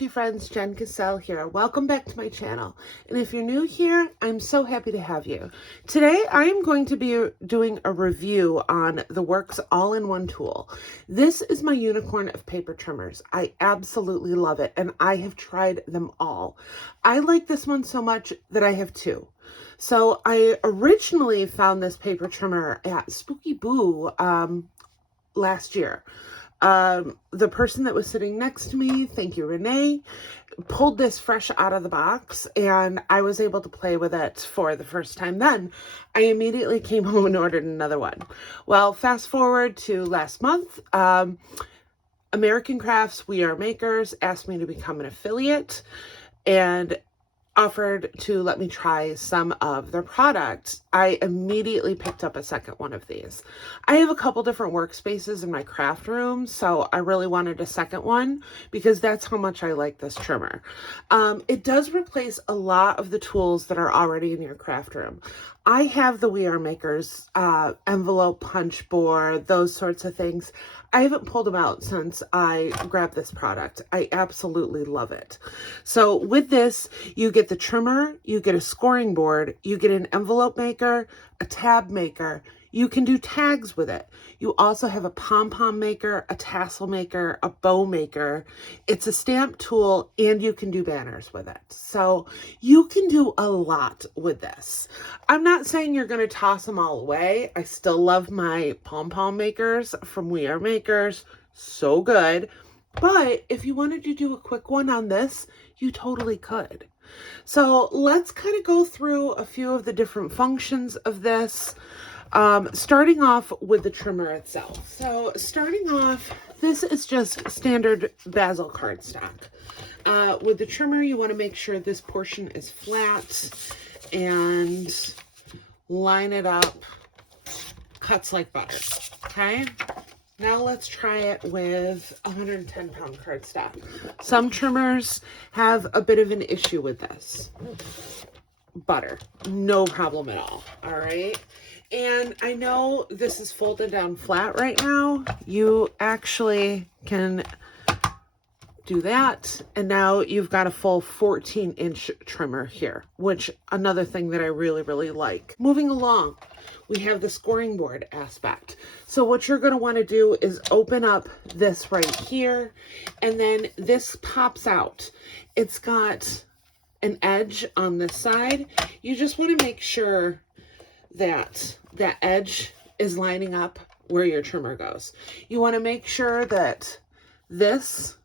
crafty friends, Jen Cassell here. Welcome back to my channel. And if you're new here, I'm so happy to have you. Today, I am going to be doing a review on the Works all-in-one tool. This is my unicorn of paper trimmers. I absolutely love it, and I have tried them all. I like this one so much that I have two. So I originally found this paper trimmer at Spooky Boo last year. The person that was sitting next to me, thank you, Renee, pulled this fresh out of the box, and I was able to play with it for the first time. Then I immediately came home and ordered another one. Well, fast forward to last month, American Crafts We Are Makers asked me to become an affiliate and offered to let me try some of their products. I immediately picked up a second one of these. I have a couple different workspaces in my craft room, so I really wanted a second one because that's how much I like this trimmer. It does replace a lot of the tools that are already in your craft room. I have the We Are Makers envelope punch board, those sorts of things. I haven't pulled them out since I grabbed this product. I absolutely love it. So with this, you get the trimmer, you get a scoring board, you get an envelope maker, a tab maker. You can do tags with it. You also have a Pom Pom Maker, a tassel maker, a bow maker. It's a stamp tool, and you can do banners with it. So you can do a lot with this. I'm not saying you're going to toss them all away. I still love my Pom Pom Makers from We Are Makers. So good. But if you wanted to do a quick one on this, you totally could. So let's kind of go through a few of the different functions of this. Starting off with the trimmer itself. So starting off, this is just standard basil cardstock. With the trimmer, you want to make sure this portion is flat and line it up, cuts like butter, okay? Now let's try it with 110-pound cardstock. Some trimmers have a bit of an issue with this. Butter, no problem at all right? And I know this is folded down flat right now. You actually can do that. And now you've got a full 14-inch trimmer here, which another thing that I really, really like. Moving along, we have the scoring board aspect. So what you're going to want to do is open up this right here, and then this pops out. It's got an edge on this side. You just want to make sure that that edge is lining up where your trimmer goes. You want to make sure that this,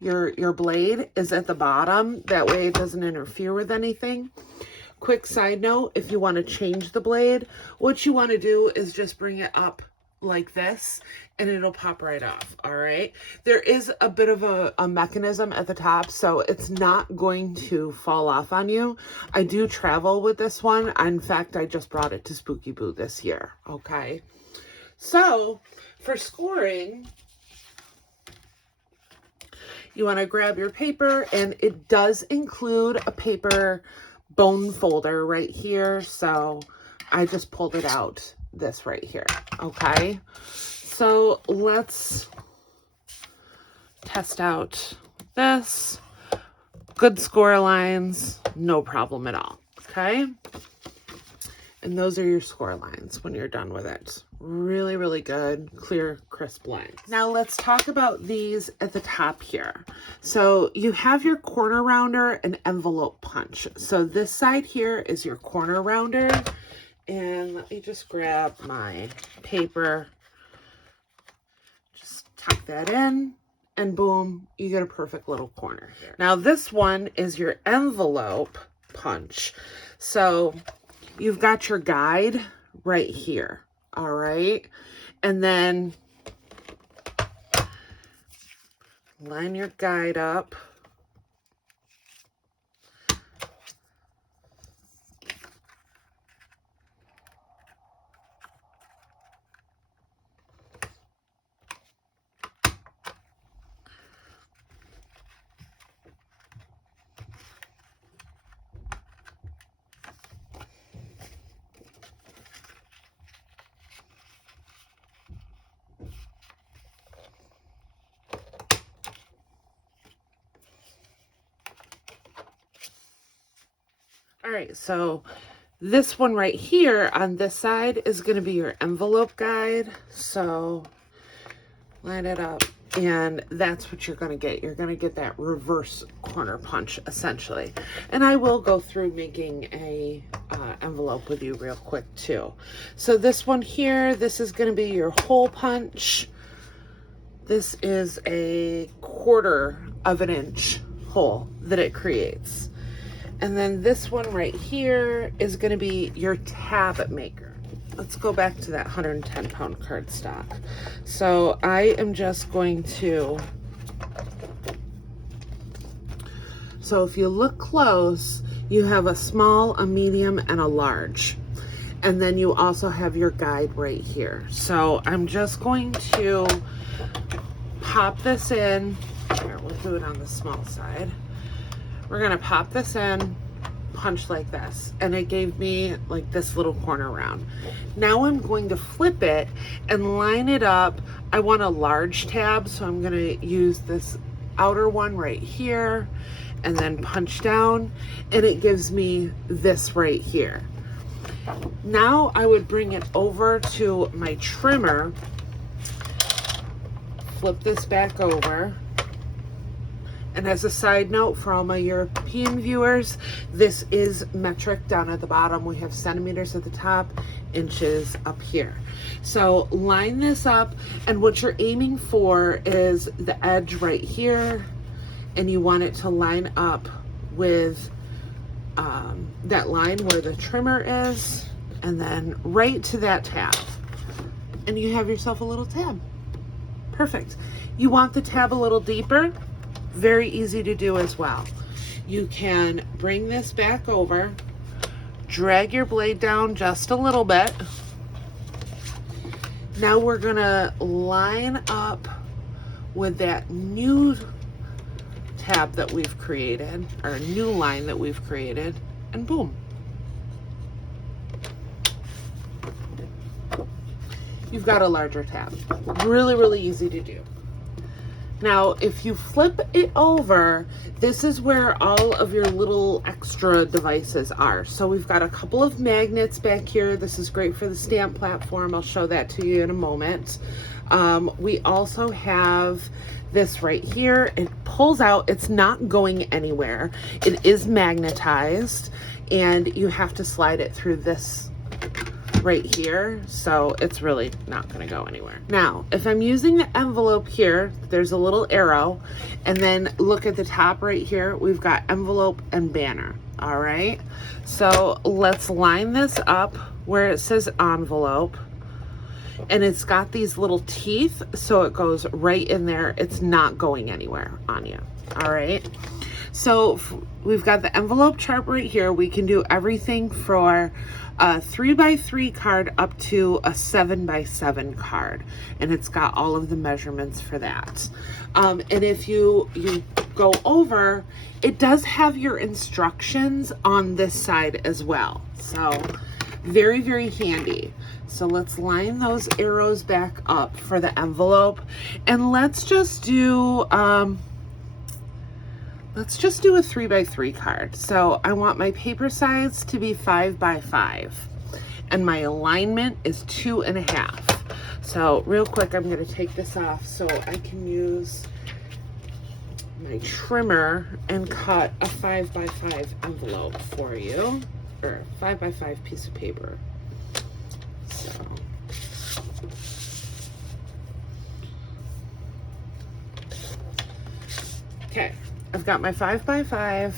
your blade, is at the bottom. That way it doesn't interfere with anything. Quick side note, if you want to change the blade, what you want to do is just bring it up like this, and it'll pop right off, all right? There is a bit of a mechanism at the top, so it's not going to fall off on you. I do travel with this one. In fact, I just brought it to Spooky Boo this year, okay? So, for scoring, you want to grab your paper, and it does include a paper bone folder right here, so I just pulled it out this right here, okay? So let's test out this. Good score lines, no problem at all, okay? And those are your score lines when you're done with it. Really, really good, clear, crisp lines. Now let's talk about these at the top here. So you have your corner rounder and envelope punch. So this side here is your corner rounder. And let me just grab my paper, just tuck that in, and boom, you get a perfect little corner here. Now this one is your envelope punch. So you've got your guide right here, all right? And then line your guide up. All right, so this one right here on this side is going to be your envelope guide. So line it up, and that's what you're going to get. You're going to get that reverse corner punch essentially. And I will go through making a envelope with you real quick too. So this one here, this is going to be your hole punch. This is a 1/4 of an inch hole that it creates. And then this one right here is going to be your tab maker. Let's go back to that 110-pound cardstock. So I am just going to, so if you look close, you have a small, a medium, and a large. And then you also have your guide right here. So I'm just going to pop this in. Here, we'll do it on the small side. We're gonna pop this in, punch like this, and it gave me like this little corner round. Now I'm going to flip it and line it up. I want a large tab, so I'm gonna use this outer one right here and then punch down, and it gives me this right here. Now I would bring it over to my trimmer, flip this back over. And as a side note for all my European viewers, this is metric down at the bottom. We have centimeters at the top, inches up here. So line this up, and what you're aiming for is the edge right here, and you want it to line up with that line where the trimmer is, and then right to that tab. And you have yourself a little tab. Perfect. You want the tab a little deeper? Very easy to do as well. You can bring this back over, drag your blade down just a little bit. Now we're gonna line up with that new tab that we've created, or a new line that we've created, and boom. You've got a larger tab. Really, really easy to do. Now, if you flip it over, this is where all of your little extra devices are. So we've got a couple of magnets back here. This is great for the stamp platform. I'll show that to you in a moment. We also have this right here. It pulls out. It's not going anywhere. It is magnetized, and you have to slide it through this right here, so it's really not going to go anywhere. Now, if I'm using the envelope here, there's a little arrow, and then look at the top right here, we've got envelope and banner. All right, so let's line this up where it says envelope, and it's got these little teeth, so it goes right in there. It's not going anywhere on you. All right, so we've got the envelope chart right here. We can do everything for a 3x3 card up to a 7x7 card, and it's got all of the measurements for that. And if you go over, it does have your instructions on this side as well. So very, very handy. So let's line those arrows back up for the envelope, and let's just do a 3x3 card. So I want my paper size to be 5x5, and my alignment is 2.5. So real quick, I'm going to take this off so I can use my trimmer and cut a 5x5 envelope for you, or 5x5 piece of paper. So okay, I've got my 5x5.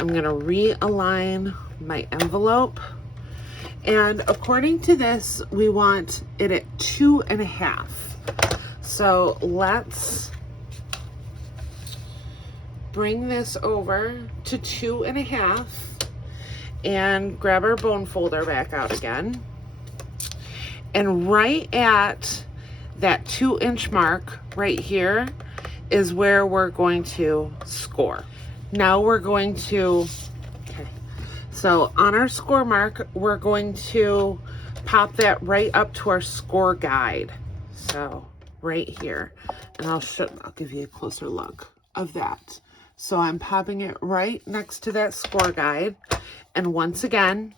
I'm gonna realign my envelope, and according to this, we want it at 2.5. So let's bring this over to 2.5 and grab our bone folder back out again. And right at that 2-inch mark right here is where we're going to score. Now we're going to, okay, so on our score mark, we're going to pop that right up to our score guide. So right here, and I'll give you a closer look of that. So I'm popping it right next to that score guide. And once again,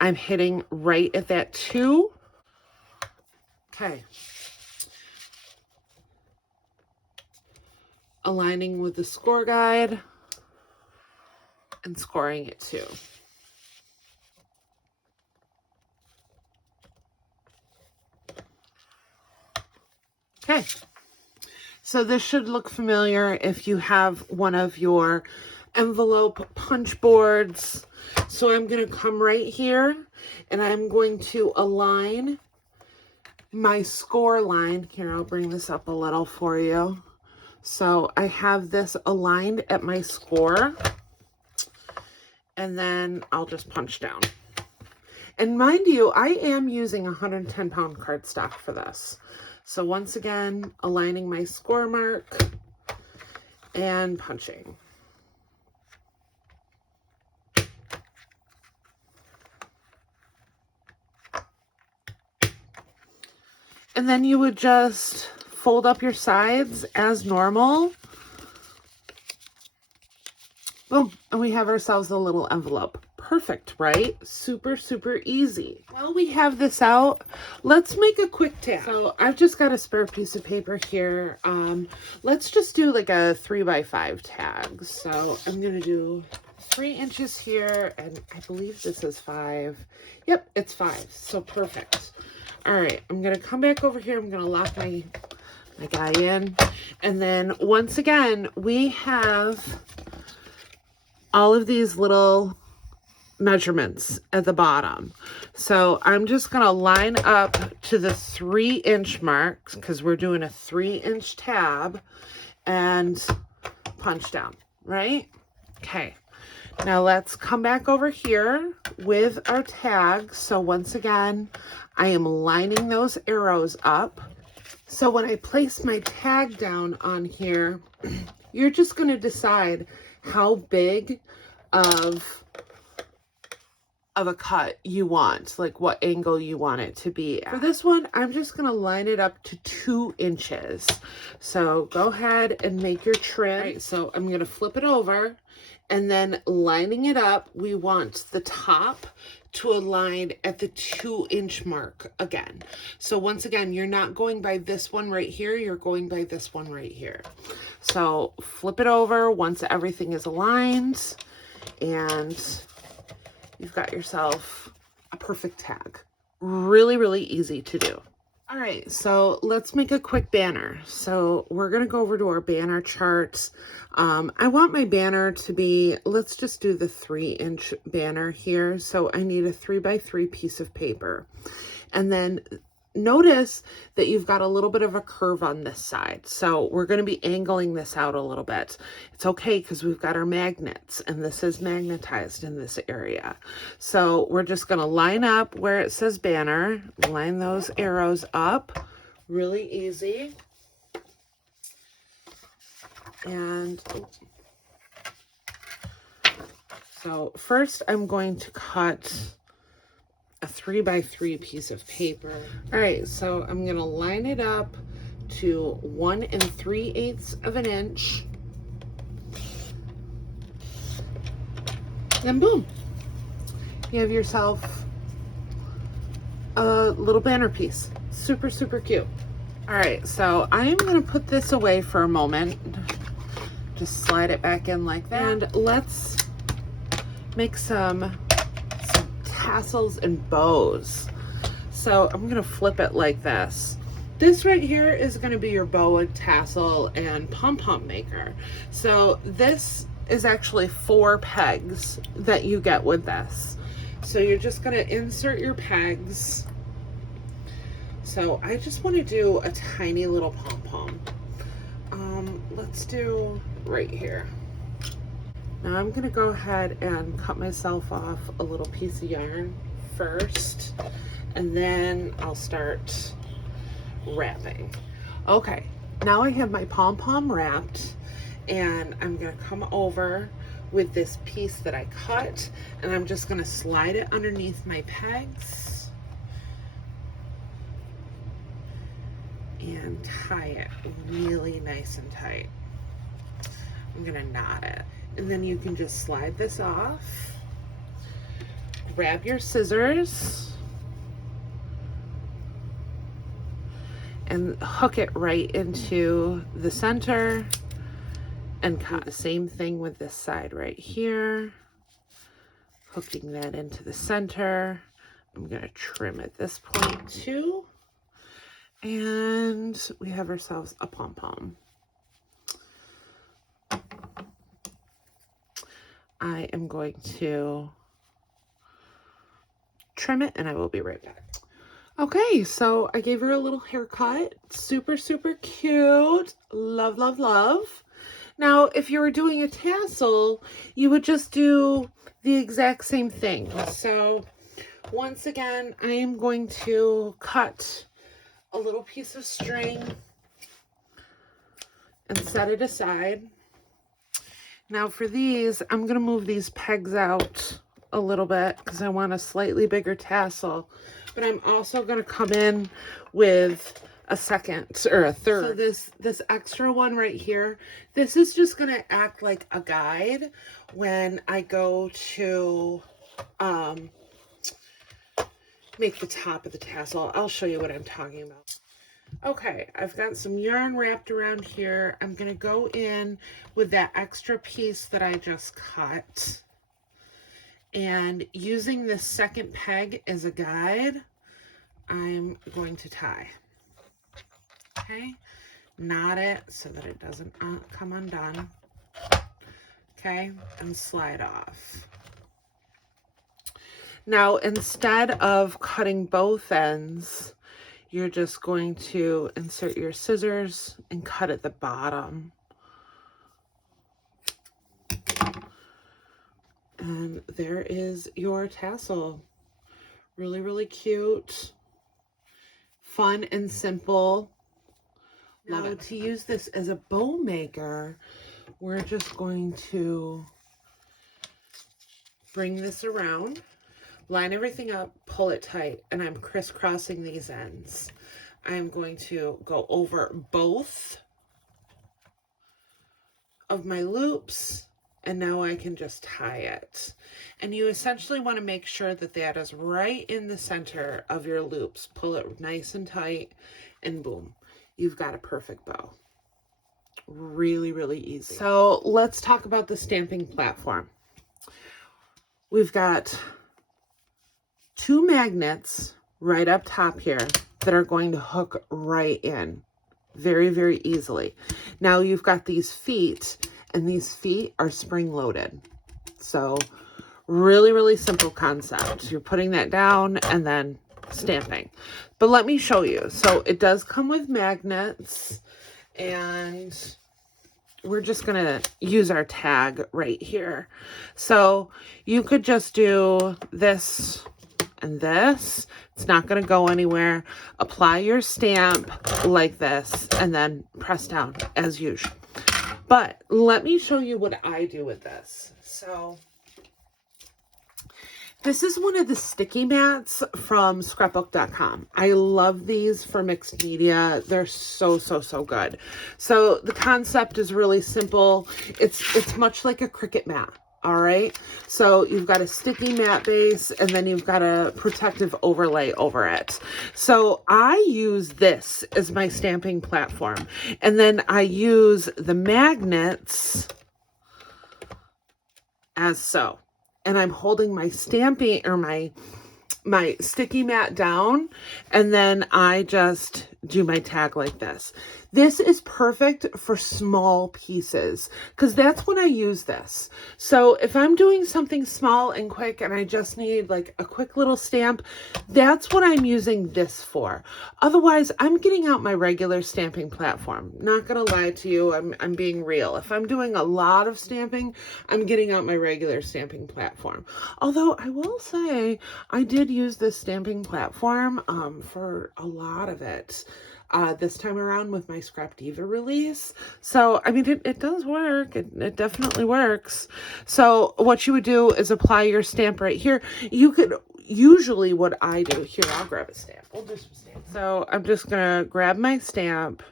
I'm hitting right at that 2. Okay. Aligning with the score guide and scoring it 2. Okay. So this should look familiar if you have one of your envelope punch boards. So I'm going to come right here and I'm going to align my score line. Here, I'll bring this up a little for you. So I have this aligned at my score, and then I'll just punch down. And mind you, I am using 110-pound cardstock for this. So once again, aligning my score mark and punching. And then you would just fold up your sides as normal. Boom, and we have ourselves a little envelope. Perfect, right? Super, super easy. While we have this out, let's make a quick tag. So I've just got a spare piece of paper here. Let's just do like a 3x5 tag. So I'm gonna do 3 inches here, and I believe this is 5. Yep, it's 5, so perfect. All right, I'm gonna come back over here. I'm gonna lock my guy in. And then once again, we have all of these little measurements at the bottom. So I'm just going to line up to the 3-inch mark because we're doing a 3-inch tab and punch down, right? Okay. Now let's come back over here with our tag. So once again, I am lining those arrows up. So when I place my tag down on here, you're just going to decide how big of a cut you want, like what angle you want it to be at. For this one, I'm just going to line it up to 2 inches. So go ahead and make your trim. Right, so I'm going to flip it over, and then lining it up, we want the top to align at the 2-inch mark again. So once again, you're not going by this one right here, you're going by this one right here. So flip it over once everything is aligned, and you've got yourself a perfect tag. Really, really easy to do. All right, so let's make a quick banner. So we're gonna go over to our banner charts. I want my banner to be, let's just do the 3-inch banner here. So I need a 3x3 piece of paper. And then notice that you've got a little bit of a curve on this side. So we're going to be angling this out a little bit. It's okay because we've got our magnets and this is magnetized in this area. So we're just going to line up where it says banner, line those arrows up, really easy. And so first I'm going to cut a 3x3 piece of paper. All right, so I'm gonna line it up to 1 3/8 of an inch. And boom, you have yourself a little banner piece. Super, super cute. All right, so I'm gonna put this away for a moment. Just slide it back in like that. And let's make some tassels and bows. So I'm gonna flip it like this. This right here is gonna be your bow and tassel and Pom Pom Maker. So this is actually 4 pegs that you get with this. So you're just gonna insert your pegs. So I just want to do a tiny little pom-pom. Let's do right here. Now I'm gonna go ahead and cut myself off a little piece of yarn first, and then I'll start wrapping. Okay, now I have my pom-pom wrapped, and I'm gonna come over with this piece that I cut, and I'm just gonna slide it underneath my pegs and tie it really nice and tight. I'm gonna knot it. And then you can just slide this off, grab your scissors, and hook it right into the center and cut. The same thing with this side right here, hooking that into the center. I'm gonna trim at this point too. And we have ourselves a pom-pom. I am going to trim it and I will be right back. Okay, so I gave her a little haircut. Super, super cute. Love, love, love. Now, if you were doing a tassel, you would just do the exact same thing. So once again, I am going to cut a little piece of string and set it aside. Now for these, I'm going to move these pegs out a little bit because I want a slightly bigger tassel, but I'm also going to come in with a second or a third. So this extra one right here, this is just going to act like a guide when I go to make the top of the tassel. I'll show you what I'm talking about. Okay, I've got some yarn wrapped around here. I'm going to go in with that extra piece that I just cut. And using this second peg as a guide, I'm going to tie. Okay, knot it so that it doesn't come undone. Okay, and slide off. Now, instead of cutting both ends, you're just going to insert your scissors and cut at the bottom. And there is your tassel. Really, really cute. Fun and simple. Love it. To use this as a bow maker, we're just going to bring this around, line everything up, pull it tight, and I'm crisscrossing these ends. I'm going to go over both of my loops, and now I can just tie it. And you essentially want to make sure that that is right in the center of your loops. Pull it nice and tight, and boom, you've got a perfect bow. Really, really easy. So let's talk about the stamping platform. We've got 2 magnets right up top here that are going to hook right in very, very easily. Now you've got these feet, and these feet are spring loaded. So really, really simple concept. You're putting that down and then stamping. But let me show you. So it does come with magnets, and we're just going to use our tag right here. So you could just do this and this. It's not going to go anywhere. Apply your stamp like this and then press down as usual. But let me show you what I do with this. So this is one of the sticky mats from scrapbook.com. I love these for mixed media. They're so, so, so good. So the concept is really simple. It's much like a Cricut mat. All right. So you've got a sticky mat base, and then you've got a protective overlay over it. So I use this as my stamping platform. And then I use the magnets as so. And I'm holding my stamping or my sticky mat down, and then I just do my tag like this. This is perfect for small pieces because that's when I use this. So if I'm doing something small and quick and I just need like a quick little stamp, that's what I'm using this for. Otherwise, I'm getting out my regular stamping platform. Not gonna lie to you, I'm being real. If I'm doing a lot of stamping, I'm getting out my regular stamping platform. Although I will say I did use this stamping platform for a lot of it. This time around with my Scrap Diva release. So, I mean, it does work. It definitely works. So what you would do is apply your stamp right here. You could, usually what I do, here, I'll grab a stamp. We'll do some stamps. So I'm just going to grab my stamp,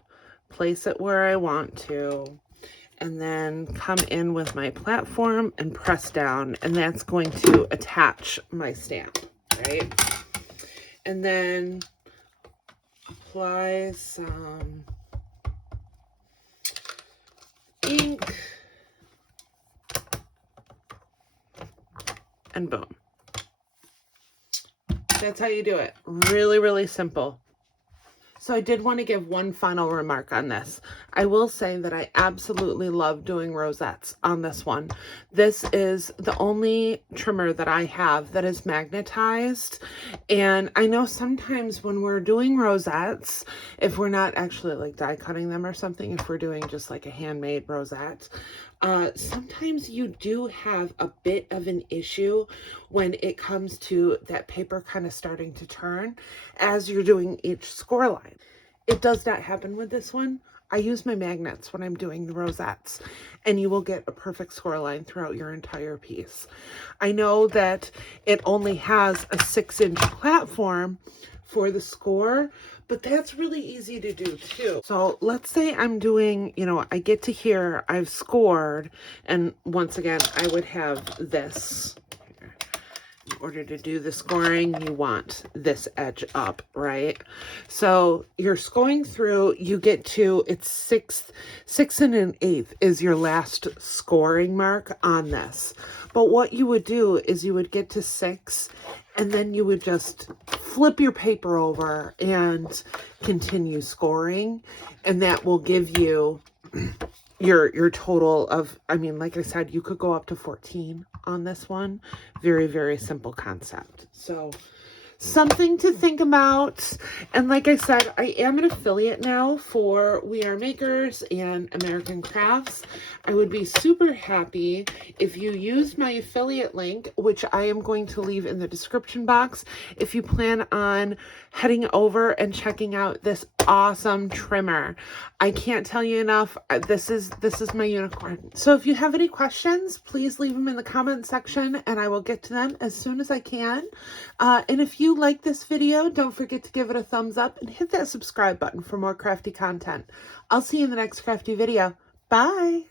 place it where I want to, and then come in with my platform and press down, and that's going to attach my stamp, right? And then apply some ink, and boom. That's how you do it. Really, really simple. So I did want to give one final remark on this. I will say that I absolutely love doing rosettes on this one. This is the only trimmer that I have that is magnetized. And I know sometimes when we're doing rosettes, if we're not actually like die cutting them or something, if we're doing just like a handmade rosette, sometimes you do have a bit of an issue when it comes to that paper kind of starting to turn as you're doing each score line. It does not happen with this one. I use my magnets when I'm doing the rosettes, and you will get a perfect score line throughout your entire piece. I know that it only has a 6-inch platform for the score, but that's really easy to do too. So let's say I'm doing, you know, I get to here, I've scored, and once again, I would have this. In order to do the scoring, you want this edge up, right? So you're scoring through, you get to, it's 6 1/8 is your last scoring mark on this. But what you would do is you would get to 6, and then you would just flip your paper over and continue scoring, and that will give you your total of, I mean, like I said, you could go up to 14 on this one. Very, very simple concept. So something to think about. And like I said, I am an affiliate now for We Are Makers and American Crafts. I would be super happy if you use my affiliate link, which I am going to leave in the description box, if you plan on heading over and checking out this awesome trimmer. I can't tell you enough. This is my unicorn. So if you have any questions, please leave them in the comment section and I will get to them as soon as I can. And if you like this video, don't forget to give it a thumbs up and hit that subscribe button for more crafty content. I'll see you in the next crafty video. Bye.